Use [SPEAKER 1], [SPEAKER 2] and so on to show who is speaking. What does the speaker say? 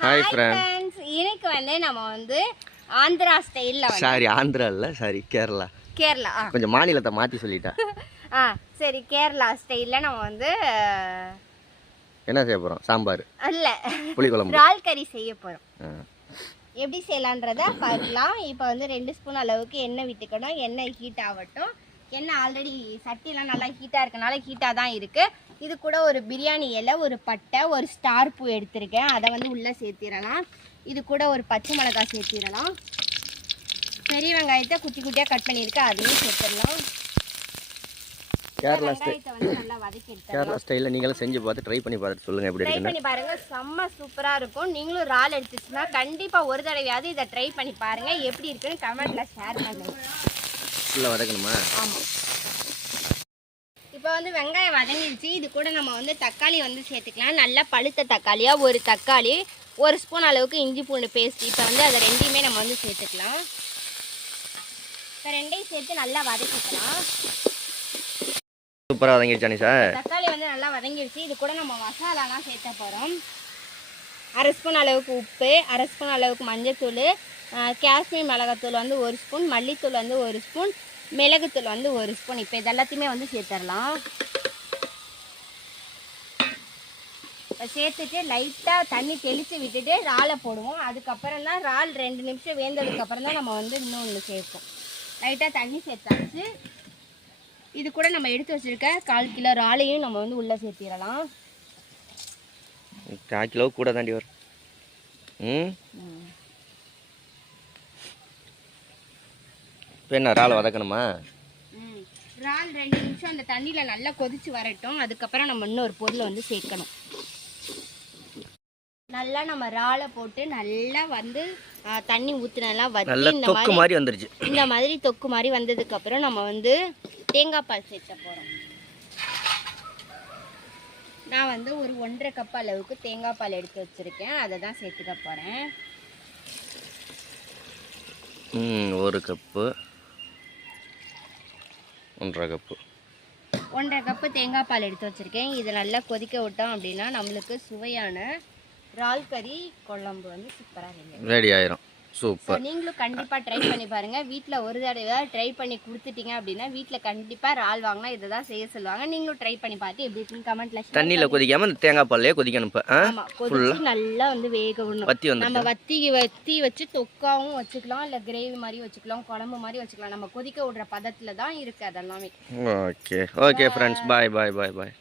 [SPEAKER 1] Hi friend
[SPEAKER 2] friends இன்னைக்கு வந்து நம்ம வந்து ஆந்திரா ஸ்டைலில்
[SPEAKER 1] சாரி ஆந்திரா இல்லை சாரி கேரளா.
[SPEAKER 2] கேரளா ஆ.
[SPEAKER 1] கொஞ்சம் மாநிலத்தை மாற்றி சொல்லிட்டா.
[SPEAKER 2] ஆ சரி கேரளா ஸ்டைலில் நம்ம வந்து
[SPEAKER 1] என்ன செய்ய போகிறோம் சாம்பார்.
[SPEAKER 2] இல்லை.
[SPEAKER 1] புளிக்குழம்பு.
[SPEAKER 2] இறால் கறி செய்ய போகிறோம். எப்படி செய்யலான்றத பார்க்கலாம். இப்போ வந்து ரெண்டு ஸ்பூன் அளவுக்கு எண்ணெய் விட்டுக்கணும். எண்ணெய் ஹீட் ஆகட்டும். எண்ணெய் ஆல்ரெடி சட்டிலாம் நல்லா ஹீட்டாக இருக்கனால ஹீட்டாக தான் இருக்குது இது கூட ஒரு பிரியாணி இலை ஒரு பட்டை ஒரு ஸ்டார் பூ எடுத்திருக்கேன். அதை வந்து உள்ளே சேர்த்திடலாம். இது கூட ஒரு பச்சை மிளகாய் சேர்த்திடலாம். பெரிய வெங்காயத்தை குட்டி குட்டியாக கட் பண்ணியிருக்கேன் அதையும் சேர்த்துடலாம்.
[SPEAKER 1] கேரளா கேரளா ஸ்டைலில் நீங்களும் செஞ்சு பார்த்து ட்ரை பண்ணி பார்த்துட்டு சொல்லுங்கள் எப்படி
[SPEAKER 2] ட்ரை பண்ணி பாருங்க. செம்ம சூப்பரா இருக்கும். நீங்களும் இறால் எடுத்துச்சுன்னா கண்டிப்பா ஒரு தடவையாவது இதை ட்ரை பண்ணி பாருங்க. எப்படி இருக்குன்னு கமெண்ட்ல ஷேர் பண்ணுங்க.
[SPEAKER 1] ஃபுல்லாக வதக்கணுமா?
[SPEAKER 2] இப்போ வந்து வெங்காயம் வதங்கிடுச்சு. இது கூட நம்ம வந்து தக்காளி வந்து சேர்த்துக்கலாம். நல்லா பழுத்த தக்காளியா ஒரு தக்காளி ஒரு ஸ்பூன் அளவுக்கு இஞ்சி பூண்டு பேஸ்ட். இப்போ வந்து அதை ரெண்டையுமே நம்ம வந்து சேர்த்துக்கலாம். இப்போ ரெண்டையும் சேர்த்து நல்லா வதக்கிக்கலாம்.
[SPEAKER 1] சூப்பராக வதங்கிடுச்சானி சார்?
[SPEAKER 2] தக்காளி வந்து நல்லா வதங்கிடுச்சு. இது கூட நம்ம மசாலாலாம் சேர்த்த போகிறோம் அரை ஸ்பூன் அளவுக்கு உப்பு அரை ஸ்பூன் அளவுக்கு மஞ்சத்தூள் காஷ்மீர் மிளகாத்தூள் வந்து ஒரு ஸ்பூன் மல்லித்தூள் வந்து ஒரு ஸ்பூன் மிளகுத்தூள் வந்து ஒரு ஸ்பூன். இப்போ இது எல்லாத்தையுமே வந்து சேர்த்துடலாம் இப்போ சேர்த்துட்டு லைட்டாக தண்ணி தெளித்து விட்டுட்டு இறாலை போடுவோம். அதுக்கப்புறம் தான் இறால் ரெண்டு நிமிஷம் வேந்ததுக்கப்புறம் தான் நம்ம வந்து இன்னொன்று சேர்ப்போம். லைட்டாக தண்ணி சேர்த்தாச்சு. இது கூட நம்ம எடுத்து வச்சிருக்க கால் கிலோ இறாலையும் நம்ம வந்து உள்ளே சேர்த்திடலாம்.
[SPEAKER 1] கால் கிலோ கூட தாண்டி வரும். ம்? இப்போ என்ன இறால் வதக்கணுமா?
[SPEAKER 2] இறால் ரெண்டு நிமிஷம் அந்த தண்ணியில் நல்லா கொதிச்சு வரட்டும். அதுக்கப்புறம் நம்ம இன்னொரு பொருளை வந்து சேர்க்கணும். நல்லா நம்ம இறாலை போட்டு நல்லா வந்து தண்ணி ஊற்றுனெல்லாம் வச்சு இந்த மாதிரி
[SPEAKER 1] வந்துருச்சு.
[SPEAKER 2] இந்த மாதிரி தொக்கு மாதிரி வந்ததுக்கப்புறம் நம்ம வந்து தேங்காய் பால் சேர்த்த போகிறோம் நான் வந்து ஒரு ஒன்றரை கப் அளவுக்கு தேங்காய் பால் எடுத்து வச்சுருக்கேன். அதை தான் சேர்த்துக்க போகிறேன்
[SPEAKER 1] ஒரு கப்பு. ஒன்றரை கப்பு.
[SPEAKER 2] ஒன்றரை கப்பு தேங்காய் பால் எடுத்து வச்சுருக்கேன். இதை நல்லா கொதிக்க விட்டோம் அப்படின்னா நம்மளுக்கு சுவையான இறால் கறி குழம்பு வந்து சூப்பராக ரெடி
[SPEAKER 1] ரெடி ஆயிரும். சூப்பர்
[SPEAKER 2] நீங்களும் கண்டிப்பாக ட்ரை பண்ணி பாருங்கள் வீட்டில் ஒரு தடவை ட்ரை பண்ணி கொடுத்துட்டீங்க அப்படின்னா வீட்டில் கண்டிப்பாக இறால் வாங்கினா இதை தான் செய்ய சொல்லுவாங்க. நீங்களும் ட்ரை பண்ணி பார்த்து எப்படி இருக்குன்னு கமெண்ட்ல
[SPEAKER 1] தண்ணியில் கொதிக்காமல் இந்த தேங்காய் பால்லையே கொதிக்கணும் இப்போ
[SPEAKER 2] நல்லா வந்து வேக விடணும்.
[SPEAKER 1] வத்தி
[SPEAKER 2] நம்ம
[SPEAKER 1] வந்துருச்சு
[SPEAKER 2] வத்தி வத்தி வச்சு தொக்காவும் வச்சுக்கலாம் இல்லை கிரேவி மாதிரி வச்சுக்கலாம் குழம்பு மாதிரி வச்சுக்கலாம். நம்ம கொதிக்க விடுற பதத்தில் தான் இருக்குது அதெல்லாமே.
[SPEAKER 1] Okay okay friends bye bye bye bye